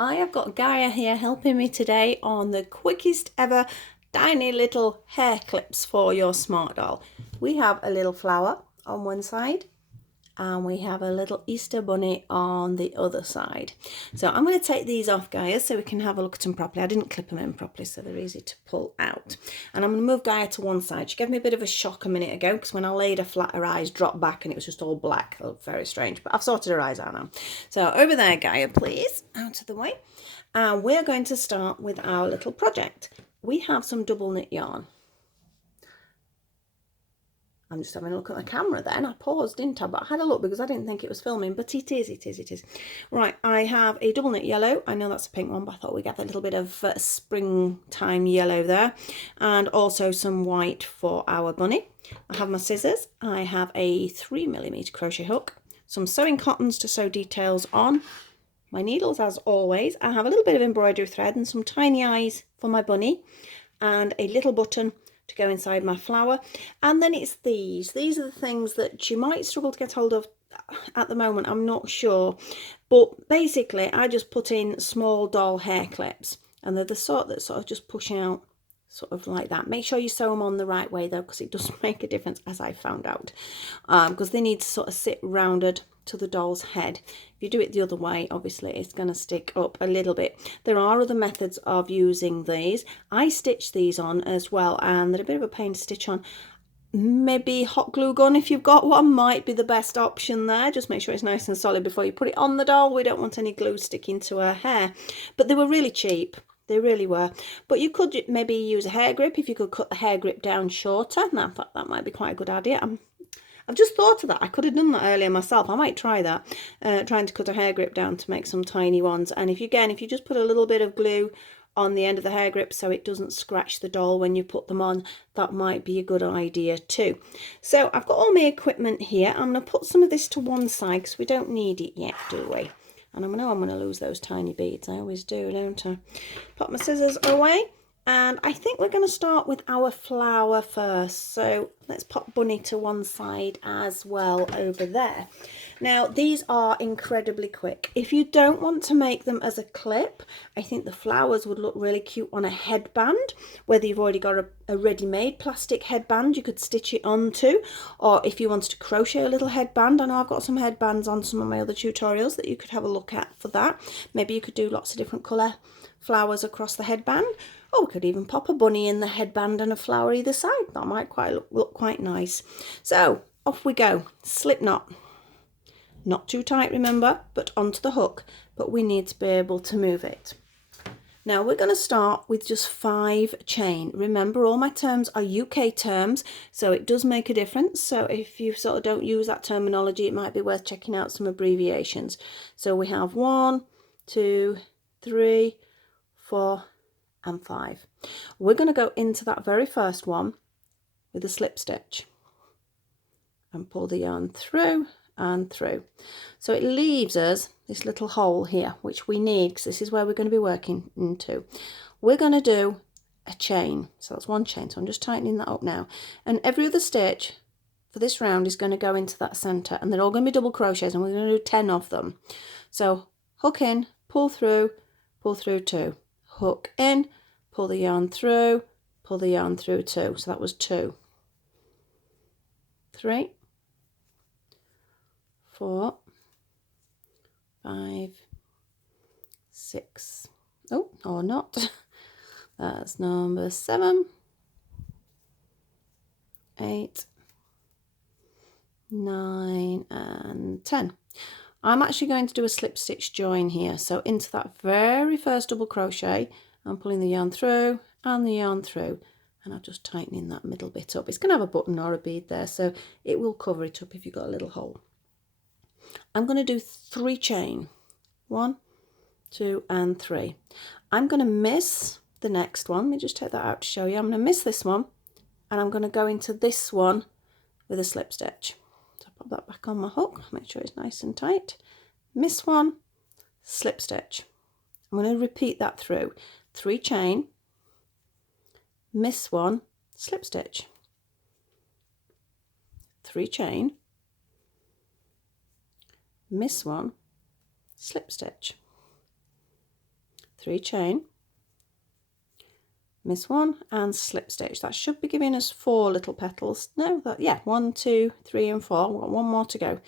Hi, I've got Gaia here helping me today on the quickest ever tiny little hair clips for your Smartdoll. We have a little flower on one side and we have a little Easter bunny on the other side. So I'm going to take these off, Gaia, so we can have a look at them properly. I didn't clip them in properly, so they're easy to pull out. And I'm going to move Gaia to one side. She gave me a bit of a shock a minute ago because when I laid her flat, her eyes dropped back and it was just all black. It looked very strange, but I've sorted her eyes out now. So over there, Gaia, please, out of the way. And we're going to start with our little project. We have some double knit yarn. I'm just having a look at the camera then. I paused, didn't I? But I had a look because I didn't think it was filming, but it is. Right, I have a double knit yellow. I know that's a pink one, but I thought we'd get a little bit of springtime yellow there. And also some white for our bunny. I have my scissors. I have a 3mm crochet hook. Some sewing cottons to sew details on. My needles, as always. I have a little bit of embroidery thread and some tiny eyes for my bunny. And a little button to go inside my flower. And then it's these are the things that you might struggle to get hold of at the moment, I'm not sure, but basically I just put in small doll hair clips, and they're the sort that sort of just push out sort of like that. Make sure you sew them on the right way though, because it does make a difference, as I found out, because they need to sort of sit rounded to the doll's head. If you do it the other way, obviously it's going to stick up a little bit. There are other methods of using these. I stitch these on as well, and they're a bit of a pain to stitch on. Maybe hot glue gun, if you've got one, might be the best option there. Just make sure it's nice and solid before you put it on the doll. We don't want any glue sticking to her hair. But they were really cheap. They really were. But you could maybe use a hair grip if you could cut the hair grip down shorter. And I thought that might be quite a good idea. I've just thought of that. I could have done that earlier myself. I might try that, trying to cut a hair grip down to make some tiny ones. And if you just put a little bit of glue on the end of the hair grip so it doesn't scratch the doll when you put them on, that might be a good idea too. So I've got all my equipment here. I'm going to put some of this to one side because we don't need it yet, do we? And I know I'm going to lose those tiny beads. I always do, don't I? Put my scissors away. And I think we're going to start with our flower first. So let's pop Bunny to one side as well over there. Now, these are incredibly quick. If you don't want to make them as a clip, I think the flowers would look really cute on a headband. Whether you've already got a ready-made plastic headband you could stitch it onto, or if you wanted to crochet a little headband. I know I've got some headbands on some of my other tutorials that you could have a look at for that. Maybe you could do lots of different colour flowers across the headband. Oh, we could even pop a bunny in the headband and a flower either side. That might look quite nice. So off we go. Slip knot. Not too tight, remember, but onto the hook. But we need to be able to move it. Now we're going to start with just 5 chain. Remember, all my terms are UK terms, so it does make a difference. So if you sort of don't use that terminology, it might be worth checking out some abbreviations. So we have 1, 2, 3, 4, and 5. We're going to go into that very first one with a slip stitch and pull the yarn through and through. So it leaves us this little hole here, which we need because this is where we're going to be working into. We're going to do a chain. So that's 1 chain. So I'm just tightening that up now. And every other stitch for this round is going to go into that center, and they're all going to be double crochets, and we're going to do 10 of them. So hook in, pull through 2. Hook in, pull the yarn through 2. So that was 2, 3, 4, 5, 6. Oh, or not. That's number 7, 8, 9, and 10. I'm actually going to do a slip stitch join here. So into that very first double crochet, I'm pulling the yarn through and the yarn through, and I'm just tightening that middle bit up. It's going to have a button or a bead there, so it will cover it up if you've got a little hole. I'm going to do 3 chain. 1, 2, and 3. I'm going to miss the next one. Let me just take that out to show you. I'm going to miss this one, and I'm going to go into this one with a slip stitch. Pop that back on my hook, make sure it's nice and tight. Miss one, slip stitch. I'm going to repeat that through. 3 chain, miss one, slip stitch. 3 chain, miss one, slip stitch. 3 chain, miss 1 and slip stitch. That should be giving us 4 little petals. No, yeah, 1, 2, 3 and 4. We've got 1 more to go.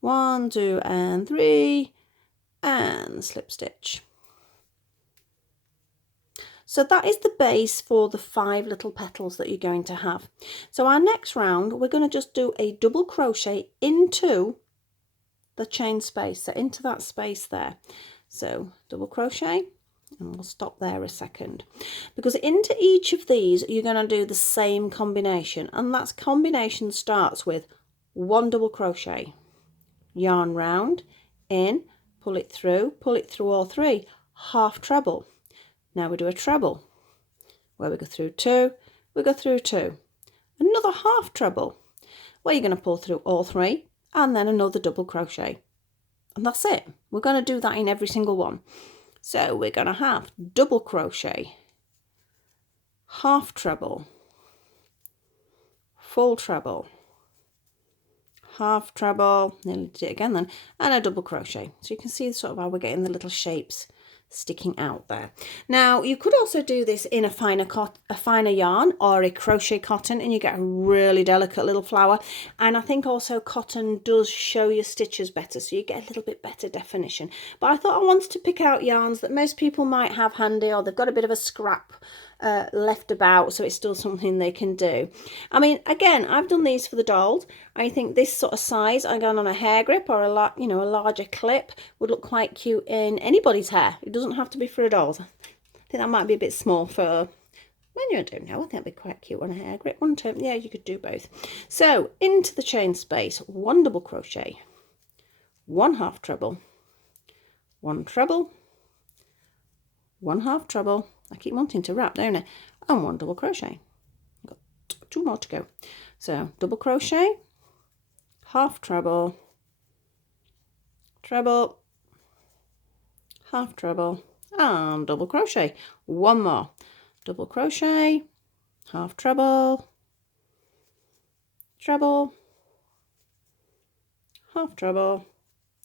1, 2 and 3 and slip stitch. So that is the base for the 5 little petals that you're going to have. So our next round, we're going to just do a double crochet into the chain space, so into that space there. So double crochet, and we'll stop there a second, because into each of these you're going to do the same combination, and that combination starts with 1 double crochet, yarn round, in, pull it through all 3, half treble. Now we do a treble where we go through 2, we go through 2, another half treble where you're going to pull through all 3, and then another double crochet, and that's it. We're going to do that in every single one. So we're going to have double crochet, half treble, full treble, half treble, nearly did it again then, and a double crochet. So you can see sort of how we're getting the little shapes sticking out there. Now you could also do this in a finer yarn or a crochet cotton, and you get a really delicate little flower. And I think also cotton does show your stitches better, so you get a little bit better definition. But I thought I wanted to pick out yarns that most people might have handy, or they've got a bit of a scrap left about, so it's still something they can do. I mean, again, I've done these for the dolls. I think this sort of size, I gone on a hair grip or a larger clip would look quite cute in anybody's hair. It doesn't have to be for a doll's. I think that might be a bit small for, when you don't know, I think that'd be quite cute on a hair grip, wouldn't it? Yeah, you could do both. So into the chain space, 1 double crochet, 1 half treble, 1 treble, 1 half treble. I keep wanting to wrap, don't I? And 1 double crochet. I've got 2 more to go. So double crochet, half treble, treble, half treble, and double crochet. 1 more. Double crochet, half treble, treble, half treble,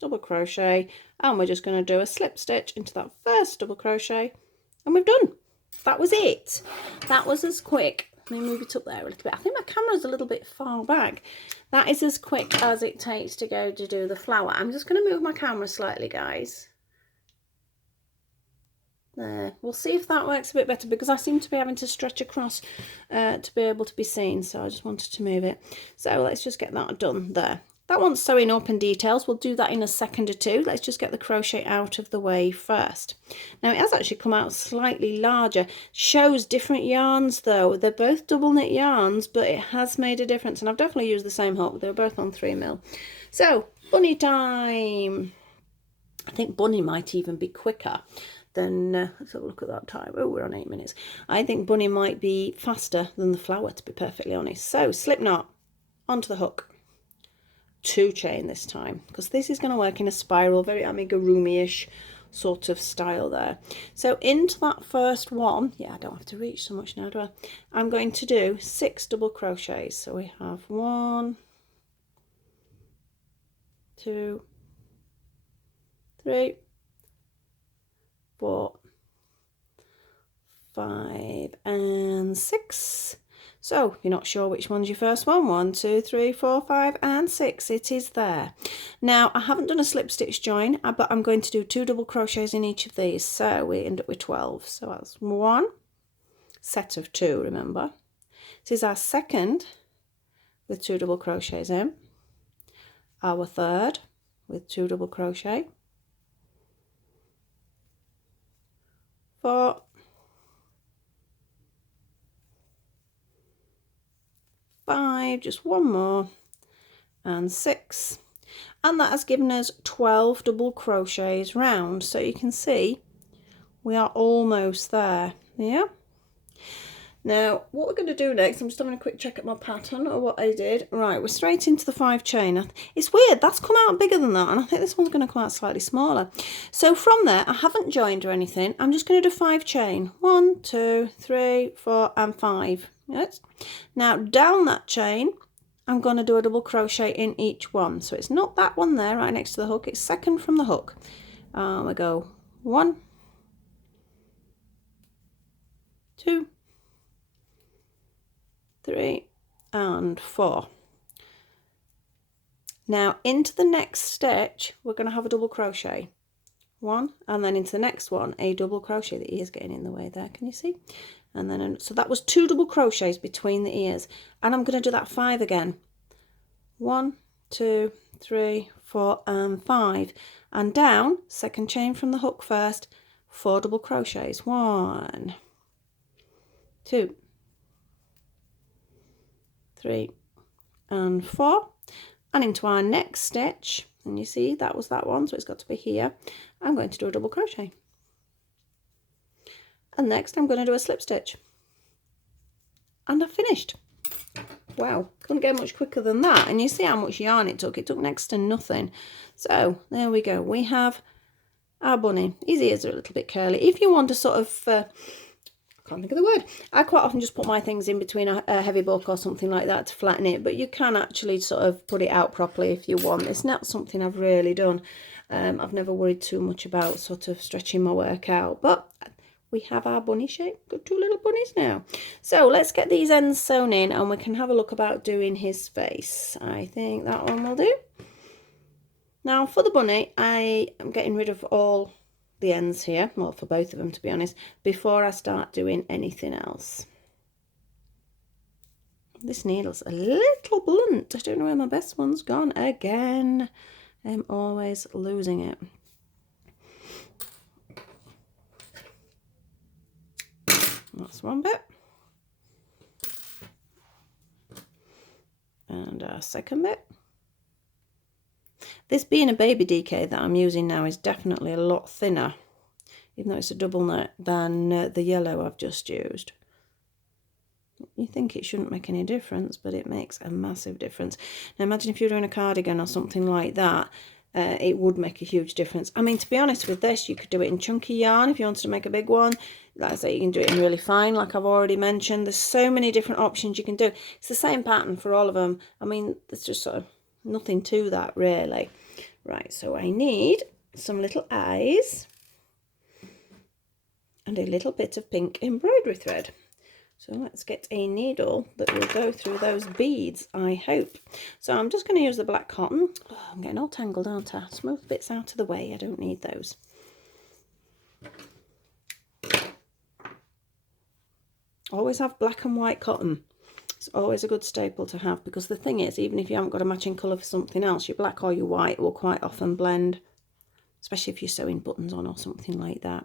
double crochet, and we're just going to do a slip stitch into that first double crochet, and we've done. That was it. That was as quick. Let me move it up there a little bit. I think my camera's a little bit far back. That is as quick as it takes to go to do the flower. I'm just going to move my camera slightly, guys. There. We'll see if that works a bit better, because I seem to be having to stretch across to be able to be seen. So I just wanted to move it. So let's just get that done there. That one's sewing up in details. We'll do that in a second or two. Let's just get the crochet out of the way first. Now it has actually come out slightly larger. Shows different yarns though. They're both double knit yarns, but it has made a difference. And I've definitely used the same hook. They were both on 3mm. So bunny time. I think bunny might even be quicker than, let's have a look at that time. Oh, we're on 8 minutes. I think bunny might be faster than the flower, to be perfectly honest. So slip knot onto the hook. 2 chain this time, because this is going to work in a spiral, very amigurumi-ish sort of style there. So into that first one, yeah, I don't have to reach so much now, do I? I'm going to do 6 double crochets. So we have 1, 2, 3, 4, 5 and 6. So if you're not sure which one's your first one, 1, 2, 3, 4, 5 and 6, it is there. Now I haven't done a slip stitch join, but I'm going to do 2 double crochets in each of these, so we end up with 12. So that's 1 set of 2, remember. This is our second with 2 double crochets in, our third with 2 double crochet, 4, 5, just 1 more, and 6, and that has given us 12 double crochets round. So you can see we are almost there. Yeah. Now what we're going to do next, I'm just having a quick check at my pattern or what I did. Right, we're straight into the 5 chain. It's weird, that's come out bigger than that, and I think this one's going to come out slightly smaller. So from there, I haven't joined or anything. I'm just going to do 5 chain. 1, 2, 3, 4 and 5. Yes. Now down that chain, I'm going to do a double crochet in each one. So it's not that one there right next to the hook, it's second from the hook. We go 1, 2, 3 and 4. Now into the next stitch we're going to have a double crochet, 1, and then into the next one a double crochet. The ear's getting in the way there, can you see? And then so that was 2 double crochets between the ears, and I'm going to do that 5 again. 1, 2, 3, 4 and 5, and down, second chain from the hook first, 4 double crochets, 1, 2, 3 and 4, and into our next stitch, and you see that was that one, so it's got to be here. I'm going to do a double crochet, and next I'm going to do a slip stitch, and I've finished. Wow, couldn't get much quicker than that. And you see how much yarn it took next to nothing. So there we go, we have our bunny. His ears are a little bit curly. If you want to sort of I can't think of the word. I quite often just put my things in between a heavy book or something like that to flatten it, but you can actually sort of put it out properly if you want. It's not something I've really done. I've never worried too much about sort of stretching my work out, but we have our bunny shape. Got 2 little bunnies now. So let's get these ends sewn in and we can have a look about doing his face. I think that one will do. Now for the bunny, I am getting rid of all the ends here, well, for both of them to be honest, before I start doing anything else. This needle's a little blunt. I don't know where my best one's gone again. I'm always losing it. That's one bit. And our second bit. This being a baby DK that I'm using now is definitely a lot thinner, even though it's a double knit, than the yellow I've just used. You think it shouldn't make any difference, but it makes a massive difference. Now imagine if you're doing a cardigan or something like that, it would make a huge difference. I mean, to be honest with this, you could do it in chunky yarn if you wanted to make a big one. Like I say, you can do it in really fine, like I've already mentioned. There's so many different options you can do. It's the same pattern for all of them. I mean, there's just sort of nothing to that really. Right, so I need some little eyes and a little bit of pink embroidery thread. So let's get a needle that will go through those beads, I hope. So I'm just going to use the black cotton. Oh, I'm getting all tangled, aren't I? Smooth bits out of the way, I don't need those. Always have black and white cotton. It's always a good staple to have, because the thing is, even if you haven't got a matching colour for something else, your black or your white will quite often blend, especially if you're sewing buttons on or something like that.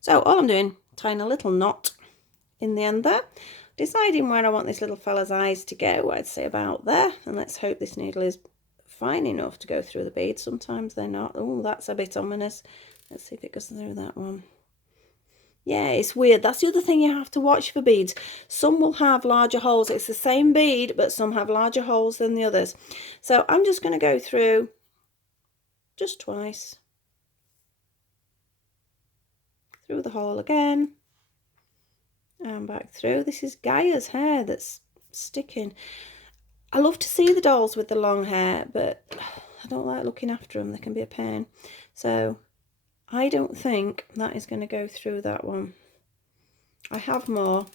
So all I'm doing, tying a little knot in the end there, deciding where I want this little fella's eyes to go. I'd say about there, and let's hope this needle is fine enough to go through the beads. Sometimes they're not. Oh, that's a bit ominous. Let's see if it goes through that one. Yeah, it's weird. That's the other thing you have to watch for beads. Some will have larger holes. It's the same bead, but some have larger holes than the others. So I'm just going to go through just twice. Through the hole again. And back through. This is Gaia's hair that's sticking. I love to see the dolls with the long hair, but I don't like looking after them. They can be a pain. So I don't think that is going to go through that one. I have more,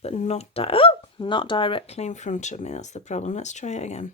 but not directly in front of me. That's the problem. Let's try it again.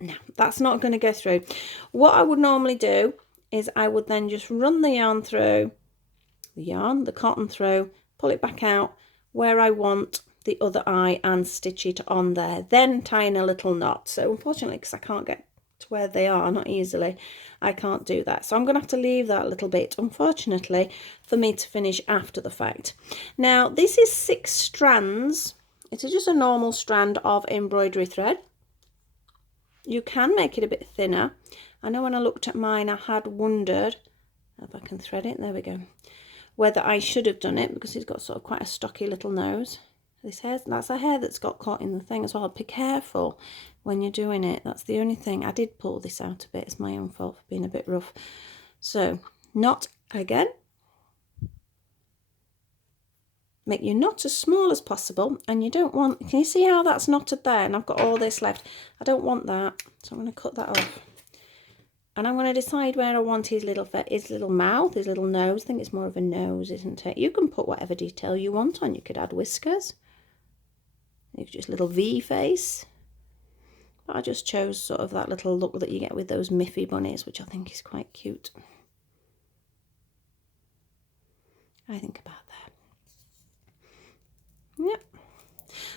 No, that's not going to go through. What I would normally do is I would then just run the yarn through, the cotton through, pull it back out where I want the other eye and stitch it on there, then tie in a little knot. So unfortunately, because I can't get to where they are, not easily, I can't do that. So I'm going to have to leave that little bit, unfortunately, for me to finish after the fact. Now, this is 6 strands. It is just a normal strand of embroidery thread. You can make it a bit thinner. I know when I looked at mine, I had wondered, if I can thread it, there we go, whether I should have done it, because he's got sort of quite a stocky little nose. This hair, that's a hair that's got caught in the thing as well. Be careful when you're doing it. That's the only thing. I did pull this out a bit. It's my own fault for being a bit rough. So, knot again. Make your knot as small as possible, and you don't want, can you see how that's knotted there? And I've got all this left. I don't want that, so I'm going to cut that off. And I'm going to decide where I want his little mouth, his little nose. I think it's more of a nose, isn't it? You can put whatever detail you want on. You could add whiskers. You could just little V face. But I just chose sort of that little look that you get with those Miffy bunnies, which I think is quite cute. I think about that. Yep.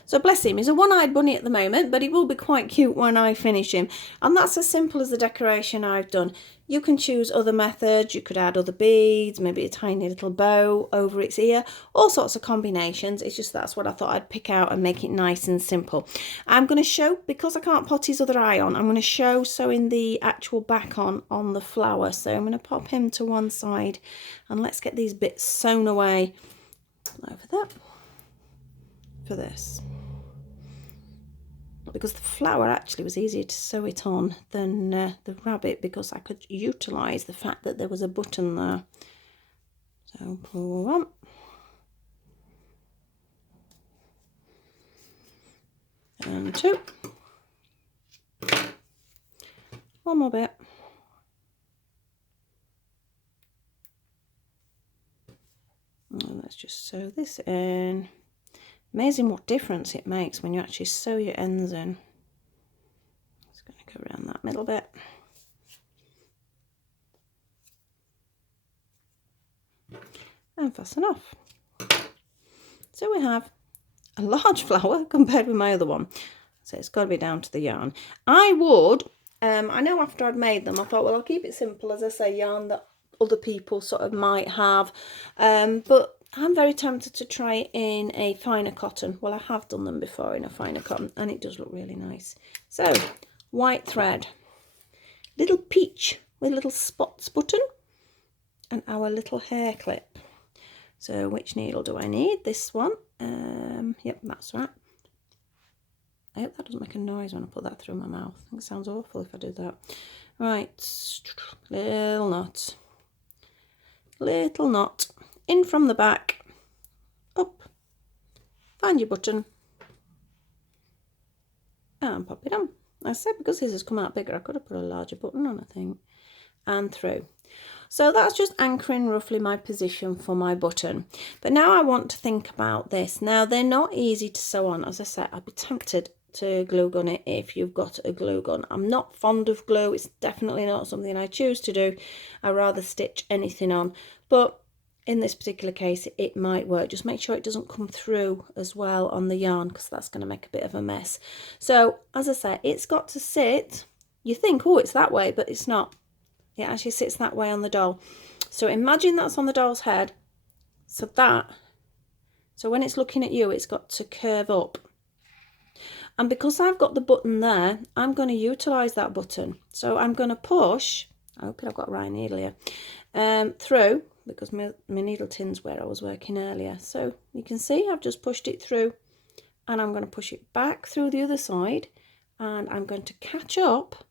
So bless him, he's a one-eyed bunny at the moment, but he will be quite cute when I finish him. And that's as simple as the decoration I've done. You can choose other methods, you could add other beads, maybe a tiny little bow over its ear, all sorts of combinations. It's just that's what I thought I'd pick out and make it nice and simple. I'm going to show, because I can't put his other eye on, I'm going to show sewing the actual back on the flower. So I'm going to pop him to one side and let's get these bits sewn away over there for this. Because the flower actually was easier to sew it on than the rabbit, because I could utilise the fact that there was a button there. So pull one. And two. One more bit. And let's just sew this in. Amazing what difference it makes when you actually sew your ends in. Just going to go around that middle bit. And fasten off. So we have a large flower compared with my other one. So it's got to be down to the yarn. I would, I know after I'd made them, I thought, well, I'll keep it simple, as I say, yarn that other people sort of might have. But I'm very tempted to try it in a finer cotton. Well, I have done them before in a finer cotton, and it does look really nice. So, white thread, little peach with little spots button, and our little hair clip. So, which needle do I need? This one. Yep, that's right. I hope that doesn't make a noise when I put that through my mouth. I think it sounds awful if I do that. Right, little knot. Little knot. In from the back, up, find your button, and pop it on. I said because this has come out bigger, I could have put a larger button on, I think, and through. So that's just anchoring roughly my position for my button. But now I want to think about this. Now, they're not easy to sew on. As I said, I'd be tempted to glue gun it if you've got a glue gun. I'm not fond of glue. It's definitely not something I choose to do. I rather stitch anything on. But in this particular case, it might work. Just make sure it doesn't come through as well on the yarn, because that's going to make a bit of a mess. So, as I say, it's got to sit. You think, oh, it's that way, but it's not. It actually sits that way on the doll. So imagine that's on the doll's head. So when it's looking at you, it's got to curve up. And because I've got the button there, I'm going to utilise that button. So I'm going to push, I hope I've got a right needle here, through, because my needle tin's where I was working earlier. So you can see I've just pushed it through, and I'm going to push it back through the other side, and I'm going to catch up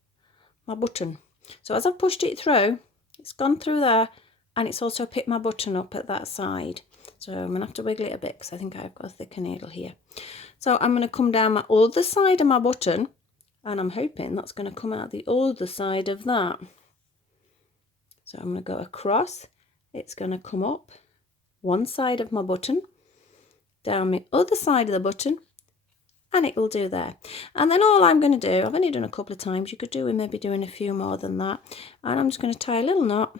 my button. So as I've pushed it through, it's gone through there, and it's also picked my button up at that side. So I'm going to have to wiggle it a bit, because I think I've got a thicker needle here. So I'm going to come down my other side of my button, and I'm hoping that's going to come out the other side of that. So I'm going to go across. It's going to come up one side of my button, down my other side of the button, and it will do there. And then all I'm going to do, I've only done a couple of times, you could do with maybe doing a few more than that, and I'm just going to tie a little knot.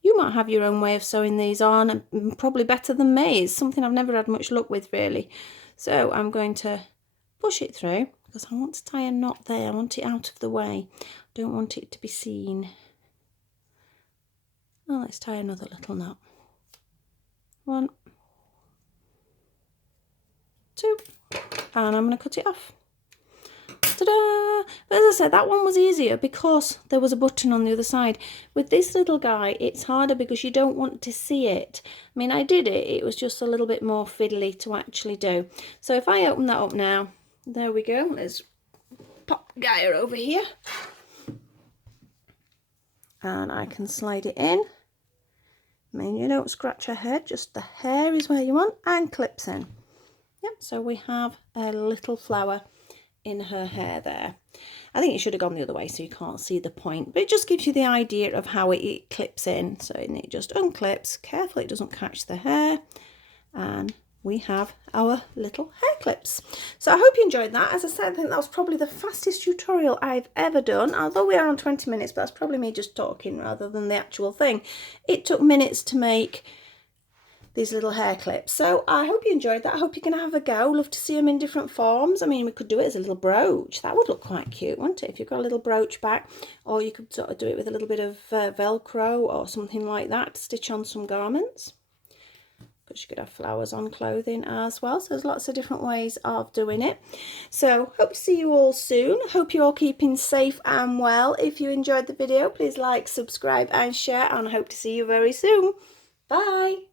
You might have your own way of sewing these on, and probably better than me. It's something I've never had much luck with, really. So I'm going to push it through, because I want to tie a knot there. I want it out of the way. I don't want it to be seen. Well, let's tie another little knot. 1, 2, and I'm going to cut it off. Ta-da! But as I said, that one was easier because there was a button on the other side. With this little guy, it's harder because you don't want to see it. I mean, I did it. It was just a little bit more fiddly to actually do. So if I open that up now, there we go. Let's pop Gaia over here. And I can slide it in. I mean, you don't scratch her head, just the hair is where you want, and clips in. Yep, so we have a little flower in her hair there. I think it should have gone the other way so you can't see the point, but it just gives you the idea of how it clips in. So it just unclips, carefully it doesn't catch the hair, and we have our little hair clips. So I hope you enjoyed that. As I said, I think that was probably the fastest tutorial I've ever done, although we are on 20 minutes, but that's probably me just talking rather than the actual thing. It took minutes to make these little hair clips. So I hope you enjoyed that. I hope you can have a go. Love to see them in different forms. I mean, we could do it as a little brooch. That would look quite cute, wouldn't it? If you've got a little brooch back, or you could sort of do it with a little bit of Velcro or something like that to stitch on some garments. Because you could have flowers on clothing as well. So there's lots of different ways of doing it. So hope to see you all soon. Hope you're all keeping safe and well. If you enjoyed the video, please like, subscribe and share, and I hope to see you very soon. Bye.